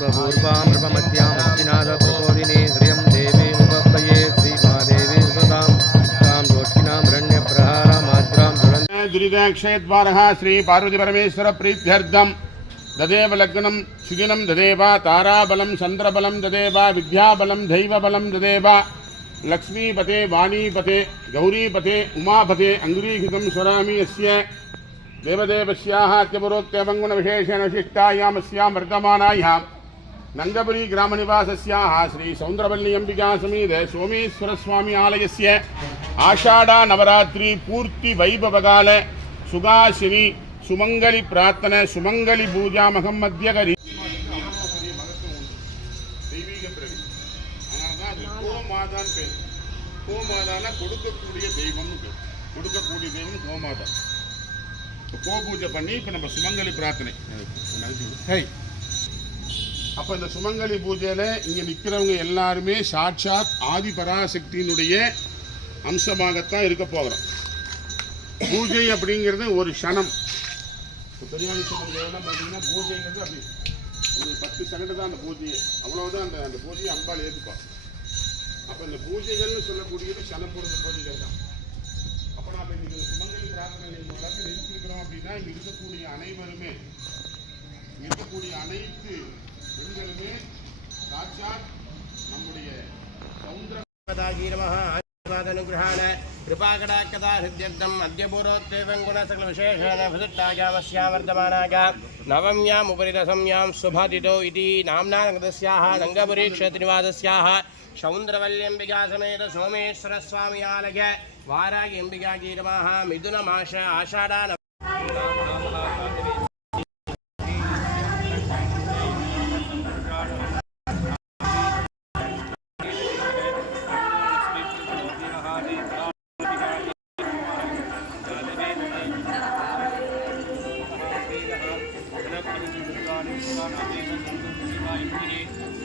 स्वभूर्वामृपमत्यामर्चिनाद प्रबोधिने श्रियं देवीमुपये श्रीमादेवी सुतां तां ज्योष्ठिनां रण्यप्रहारामात्रां दुरिदाक्षयद्वारः श्रीपार्वतीपरमेश्वरप्रीत्यर्थं ददेव लग्नं सुदिनं ददेव ताराबलं चन्द्रबलं ददेव विद्याबलं दैवबलं ददेव लक्ष्मीपते वाणीपते गौरीपते उमापते अङ्गुरीकृतं स्वरामि यस्य देवदेवस्याः अत्यपुरोक्त्यवङ्गुणविशेषेण विशिष्टायामस्यां वर्तमानायाम् நங்கபுரி கிராம நிவாசஸ்யாஹ ஸ்ரீ சௌந்தரவல்லி அம்பிகா சமீத சோமேஸ்வர சுவாமி ஆலயஸ்ய ஆஷாடா நவராத்திரி பூர்த்தி வைபவகால சுகாசினி சுமங்கலி பிரார்த்தன சுமங்கலி பூஜா மகம் மத்தியகரி கொடுக்கக்கூடிய தெய்வம்னு கொடுக்கக்கூடிய தெய்வம் கோமாதா கோ பூஜை பண்ணி இப்போ நம்ம சுமங்கலி பிரார்த்தனை. அப்போ இந்த சுமங்கலி பூஜையில் இங்கே நிற்கிறவங்க எல்லாருமே சாட்சாத் ஆதி பராசக்தியினுடைய அம்சமாகத்தான் இருக்க போகிறோம். பூஜை அப்படிங்கிறது ஒரு க்ஷணம். இப்போ பெரியாணி சுமங்கலாம் பார்த்தீங்கன்னா பூஜைங்கிறது அப்படி. ஒரு பத்து செகண்ட் தான் அந்த பூஜையை. அவ்வளோதான் அந்த அந்த பூஜையை அம்பாள் ஏற்றுப்பா அப்போ இந்த பூஜைகள்னு சொல்லக்கூடியது க்ஷணம் பொருந்த பூஜைகள் தான். அப்போ நம்ம இன்னைக்கு சுமங்கலி பிரார்த்தனை வளர்த்து நிறுத்திருக்கிறோம் அப்படின்னா இங்கே இருக்கக்கூடிய அனைவருமே இருக்கக்கூடிய அனைத்து பெண்களுமே சாட்சாத் நம்முடைய சௌந்தர पदागी नमः आशीर्वादनुगृहाण कृपाकटाक्षदा हृद्यर्थम् अद्यपूर्वोत्तेवं गुणसकलविशेषेण भृतागामस्यां वर्तमानाग नवम्याम् उपरितसंयां शुभदितो इति नाम्ना नगदस्याः नङ्गपुरीक्षेत्रनिवासस्याः सौन्दरवल्यम्बिका समेत सोमेश्वरस्वामी आलय वारागी अम्बिकागी नमः मिथुनमाश आषाढा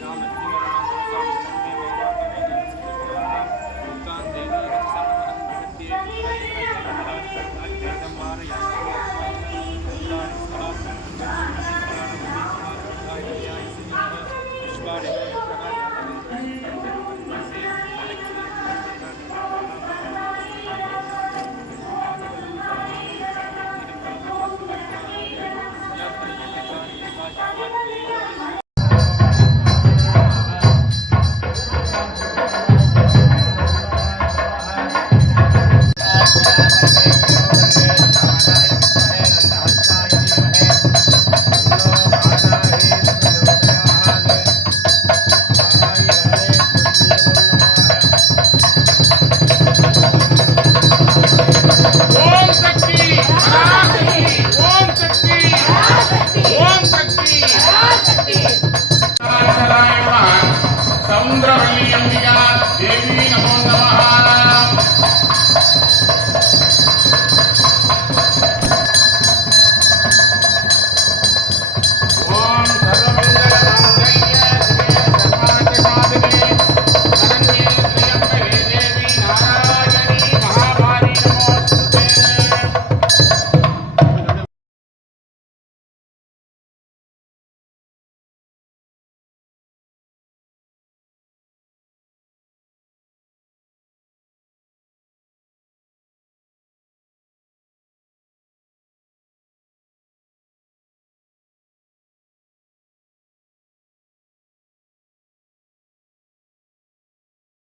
ராமத்தின் ದೇವಿ